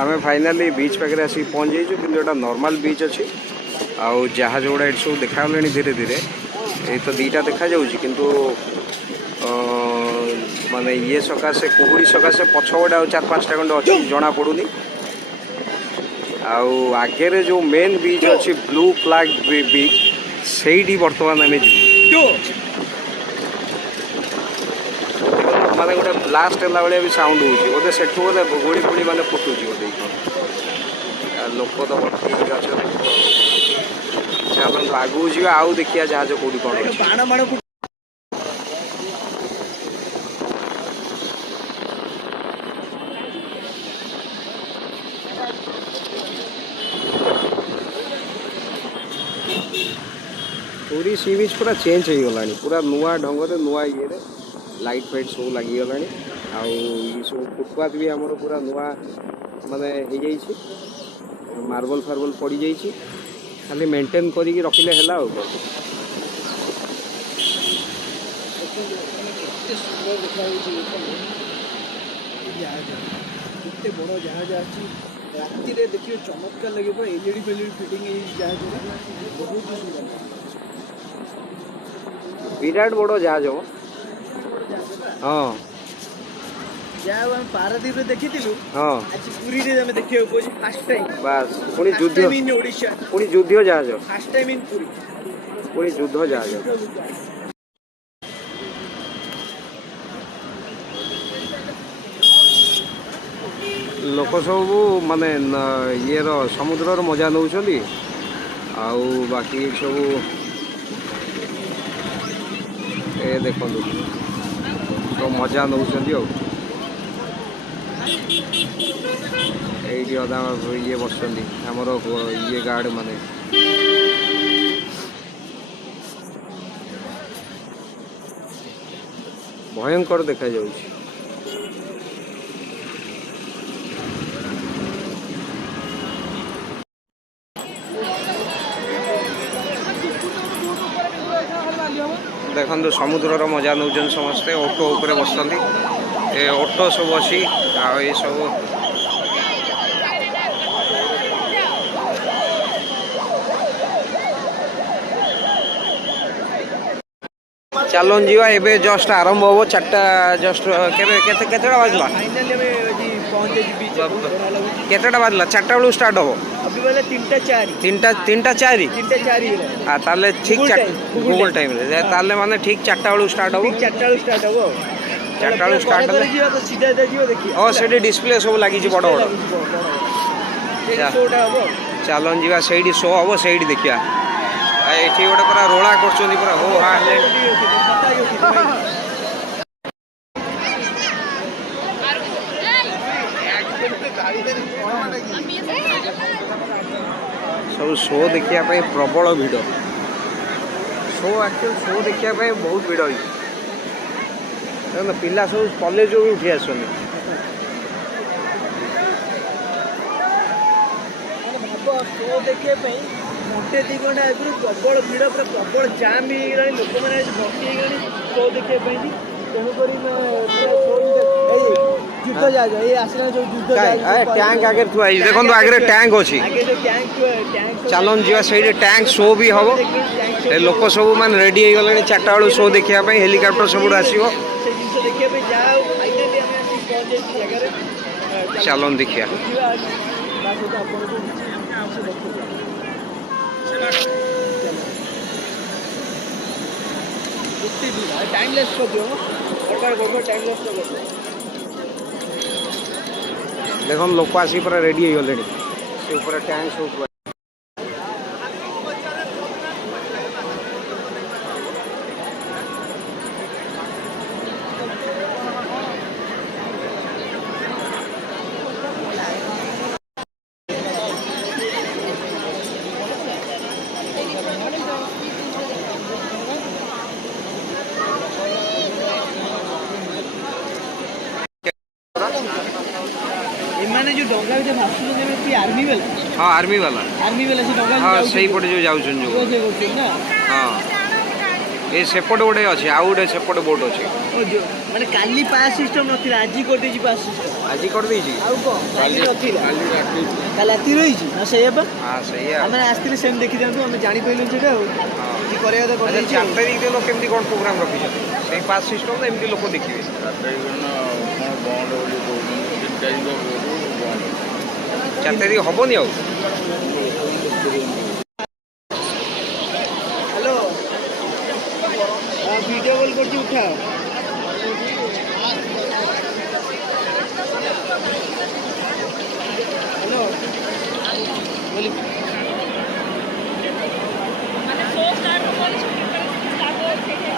आम फाइनाली बीच पाखे आसिक पहुँच जाइए कि नॉर्मल बीच अच्छी आउ जहाज गुड़ा ये सब देखा धीरे धीरे ये तो दीटा देखा किंतु माने ये सकाशे कुहुड़ी सकाशे पछपटे आ 4-5टा खंड अच्छी जना पड़ूनी आगे जो मेन बीच अच्छी ब्लू फ्लैग बीच से बर्तमान आम जी माने गोटे ब्लास्ट है भाई भी साउंड हो बोधे से गोड़ी फुड़ी मैंने फुटुची बोधे लोक तो भर्ती अच्छा अपन आगू जा आउ देखिए जहाज कौटी कौन पूरी सी बीच पूरा चेंज हो गला पूरा नुआ ढंग नुआ ये लाइट फाइट सब लगिगला आई सब फुटपाथ भी आमर पूरा नुआ माने हो मार्बल फार्बल पड़ जाइए खाली मेंटेन करके रखिले है बड़ जहाज राति देखिए चमत्कार लगे एलईडी फेलईडी फिटिंग जहाज बहुत सुंदर विराट बड़ जहाज हो हाँ जहाँ पारादीप देखी हाँ पुरी देखिए फास्ट टाइम बस पुणी युद्ध इन ओडिशा पुणी युद्ध जहाज फास्ट टाइम इन पुरी पुणी युद्ध जहाज लोक सब माने ये समुद्र मजा नौ बाकी सब ए देखो तो मजा नौ ये अदा ये बस आमर ये गार्ड माने भयंकर देखा जाउछि देखो समुद्र मजा नौ समस्ते ऑटो उपरे बसती ए ऑटो सब अच्छी ये सब चलन जीवा एबे जस्ट आरंभ हो 4टा जस्ट केतेटा बाजला केतेटा बाजला 4टा बेलू स्टार्ट हो अभी वाला 3टा 4 ताले ठीक गूगल टाइम रे ताले माने ठीक 4टा बेलू स्टार्ट हो 4टा बेलू स्टार्ट हो 4टा बेलू स्टार्ट हो तो सीधा देखियो देखिए ओ सेडी डिस्प्ले सब लागी बड़ बड़ शोटा हो चलन जीवा सेडी शो हो सेडी देखिया एठी गोटे पूरा रोला करछोनी पूरा हो हा सब शो देखिया प्रबल भिड़ शो एक्चुअल शो देखिया बहुत भिड़ होती पिला सब कॉलेज भी उठी आसनी शो देखिए घंटे 2 घंटा आगुरी प्रबल भिड़ पूरा प्रबल जाम हो लोक मैंने भर्ती शो देखिए तेणुक युद्ध जहाज ये आसला जो युद्ध टैंक आगे थुआ देखो आगे टैंक अच्छी चलन जीवा से टैंक शो भी हम लोक सब मान रेडी हो गले 4टा बेलू शो देखापी हेलिकप्टर सब आसो चलन देखिया टाइमलेस कर दियो टाइमलेस कर दियो देखो लोक आसी पूरा रेडी हो गले से ऊपर टैंक सब मैंने जो डोंगा जो भासुन जे आर्मी वाला हां आर्मी वाला से डोंगा हां सही पटे जो जाउछन जो ना हां ए सेपट गोटे अच्छे आउ गोटे सेपट बोट अच्छे माने काली पास सिस्टम नथिला आज कर देजी पास सिस्टम आज कर देछि आउ को काली नथिला काली राती रहिछि ना सेया बा हां सही है हमें आस्तिले सेम देखि जानतो हम जानि पइलु सेटा की करे तो कर देछि 4 तारिख दिन केमती कोन प्रोग्राम रखि से पास सिस्टम तो एमती लोक देखिबे 4 तारिख हबनी आउ हेलो वीडियो कॉल करछि उठा हेलो बोली মানে শো স্টার্ট করে শুটিং করে স্টার্ট করে থেকে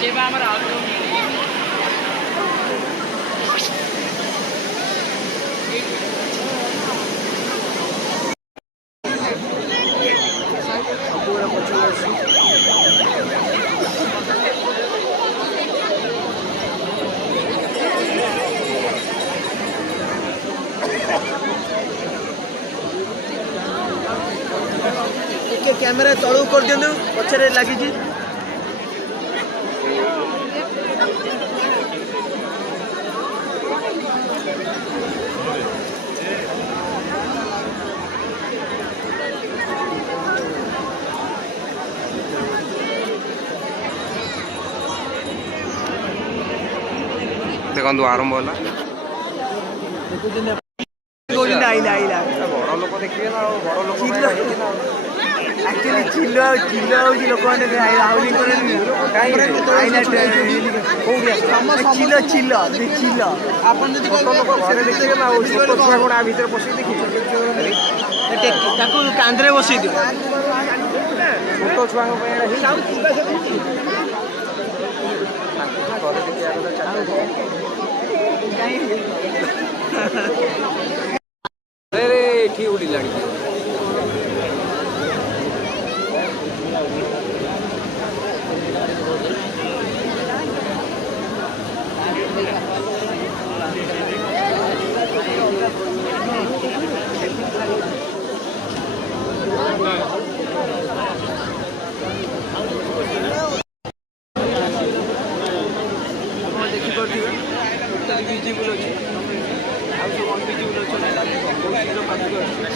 সেবা আমার আউটডোর कैमरा तलू कर दियंतु पछरे लागि जी देखो आरंभ होला गोविंद आइला आइला बड़ लोक देखिए ना बड़ लोक एक्चुअली चिल्लो चिल्लो होजी लोक माने हाउलिंग करनी चिल्लो चिल्लो चिल्लो आपन जदि लोक घरे देखिए ना छोट छुआ गुडा भीतर पसी देखिए ताको कांद्रे बसई दियो छोट छुआ को घरे देखिए अरे ठीक उड़ी लाड़ी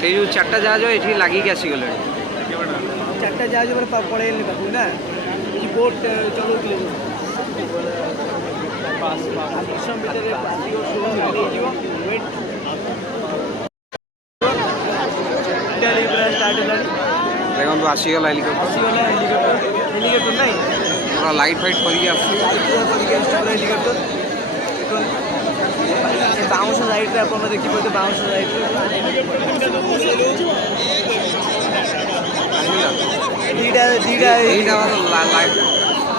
से जो चार्टा जहाज ये लगिक आसीगले चार्टा जहाज पड़े ना ये बोट चलो देखो आसीगला हेलिकप्टर हेलिकप्टर नहीं पूरा लाइट फाइट करके हेलिकप्टर बाउंस लाइट रे अपन देखि पते बाउंस लाइट दीडा दीडा एटा लाइट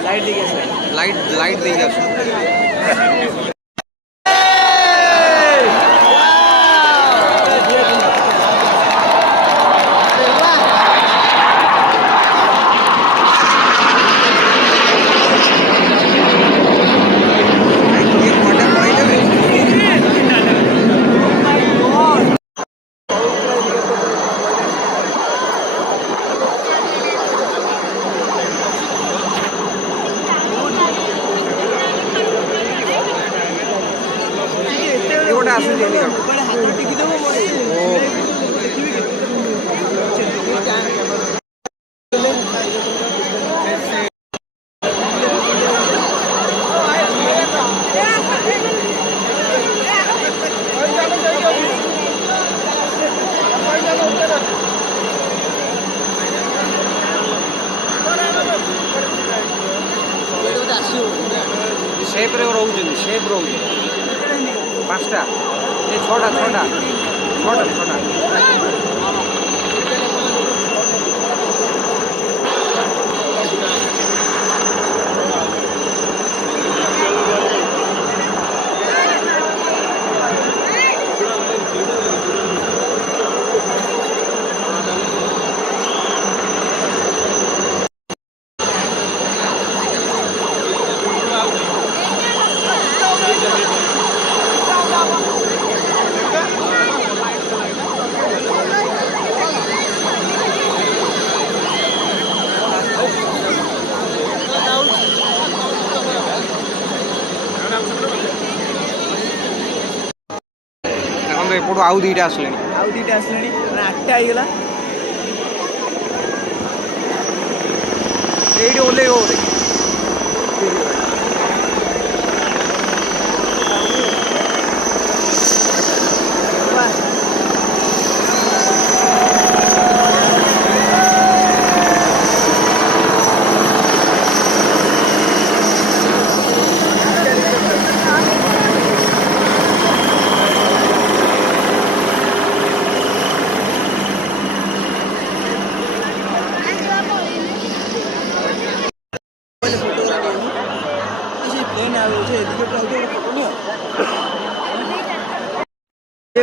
लाइट दिखे लाइट लाइट देके आसो शेप रे रोउछन शेप रोउछन पांचटा ए छटा छटा छटा छटा आउ दीटा आसले आउ दुईटा आसले मैंने 8टा होगा ये ओल्ल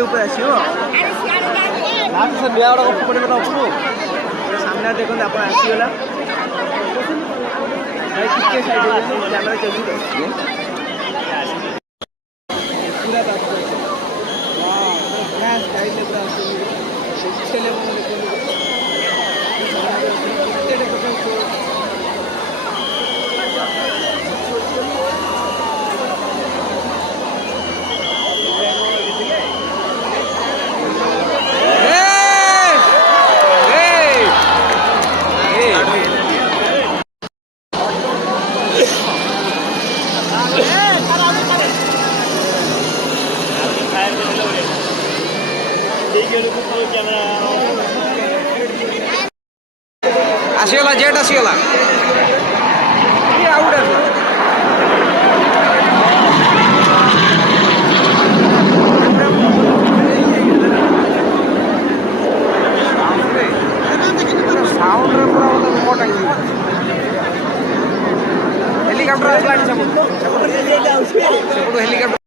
ऊपर आसो सामने देखते आप आसीगला कैमेरा चलती पूरा स्टाइल आसीगला जेट आसीगला आउट साउंड रे पूरा रिमोट हेलीकॉप्टर आसलानी सेपटू हेलीकॉप्टर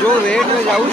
जो रेट में जाऊ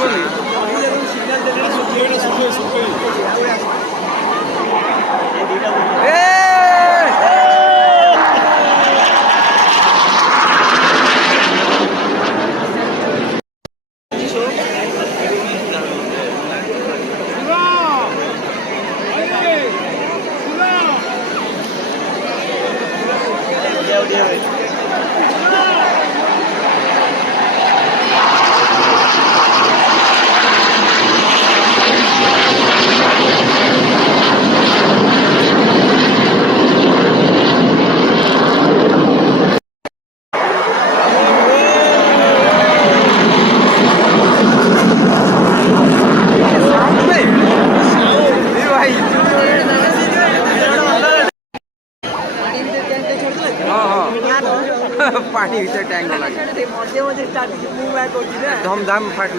पानी भीतर टैंक लगे मजे मजे स्टार्ट मुंह बैक होती है धमधाम फाटू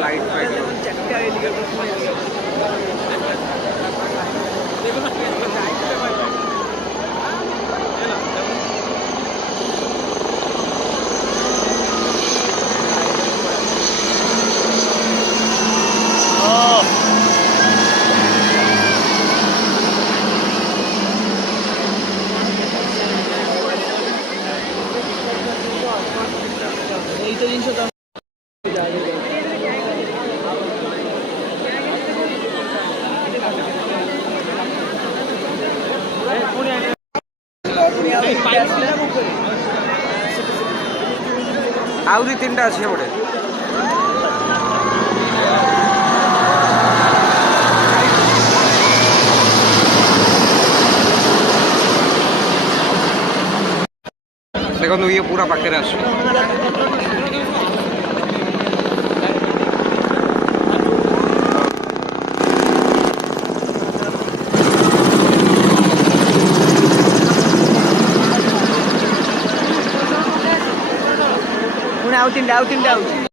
लाइट आउरी 3टा अच्छे बड़े देखो ये पूरा पाखे आस out in doubt.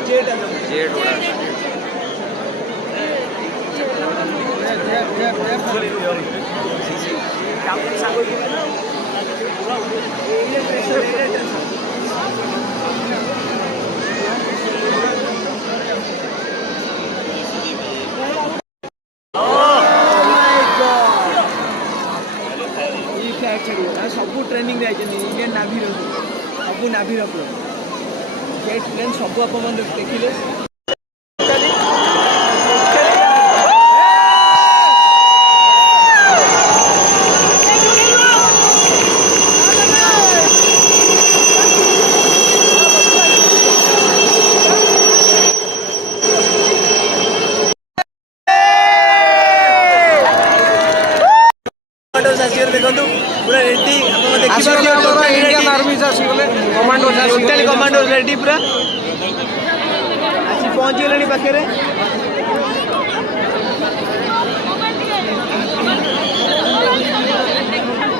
Jet jet उड़ा सब ट्रेनिंग इंडियन नाभी सब नाभी जेट प्लेन सब आप देखिले देखो पूरा रेडी इंडियन आर्मी आसीगले कमांडो टोटल कमांडो रेडी पूरा आसी पहुंची गले पाखे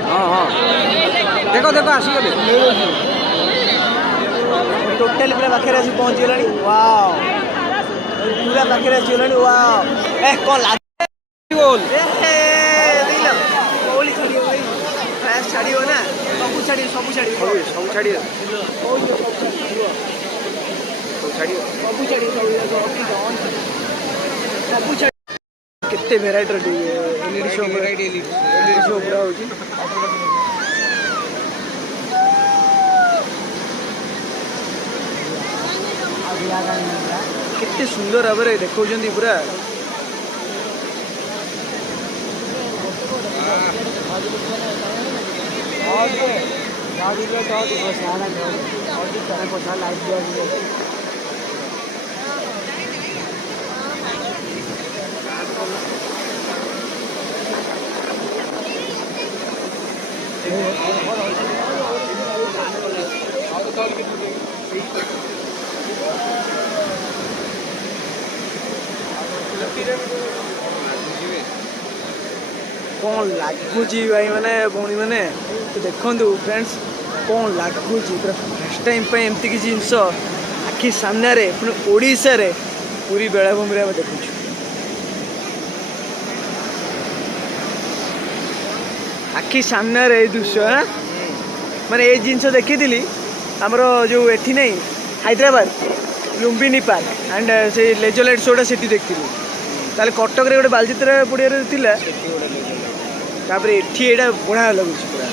हाँ हाँ देखो देखो आसीगले टोटल पूरा पाखे आसी पहुंची गले वाओ पूरा पाखे आसी गले वाओ ए कौन लाग गोल छाड़ियो ना सब छाड़ियो सब छाड़ी सब छाड़ी केते variety LED show LED show पूरा होची केते सुंदर भाव देखौ पूरा कौन लगुच भाई मैंने भौणी मैंने तो देखु फ्रेंड्स कौन लगुच पूरा फर्स्ट टाइम एमती कि जिनस आखि सामने पुणी ओडिशा रे पूरी बेलाभूमि आम देखु आखि सामने दृश्य हाँ माने ये जिनस देखी आमर जो एठी नहीं हैदराबाद लुम्बिनी पार्क एंड से लेजर लाइट शोटा से देखी ताले कटक रे गोटे बालचित्रा पड़िया थिला तापर एठी एटा बढ़िया लगुच पूरा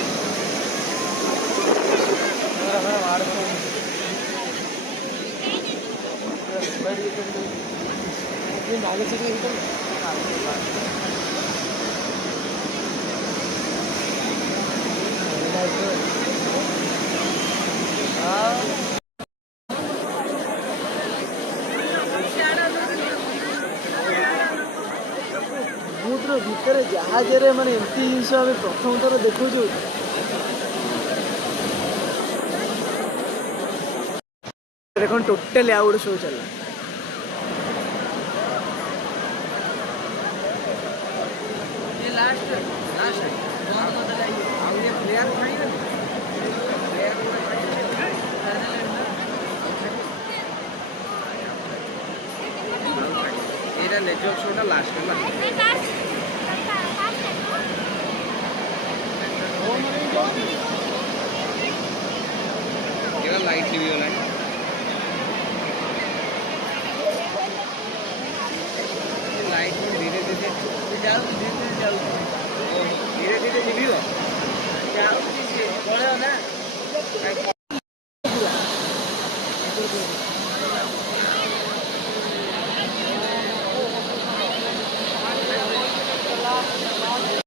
समुद्र भितर जहाज माने एमती जिनस आम प्रथम थर देखु देख टोटाली आउ गोटे शो चलला लेजर शोटा लास्ट लाइट भी होला लाइट धीरे धीरे धीरे धीरे जीव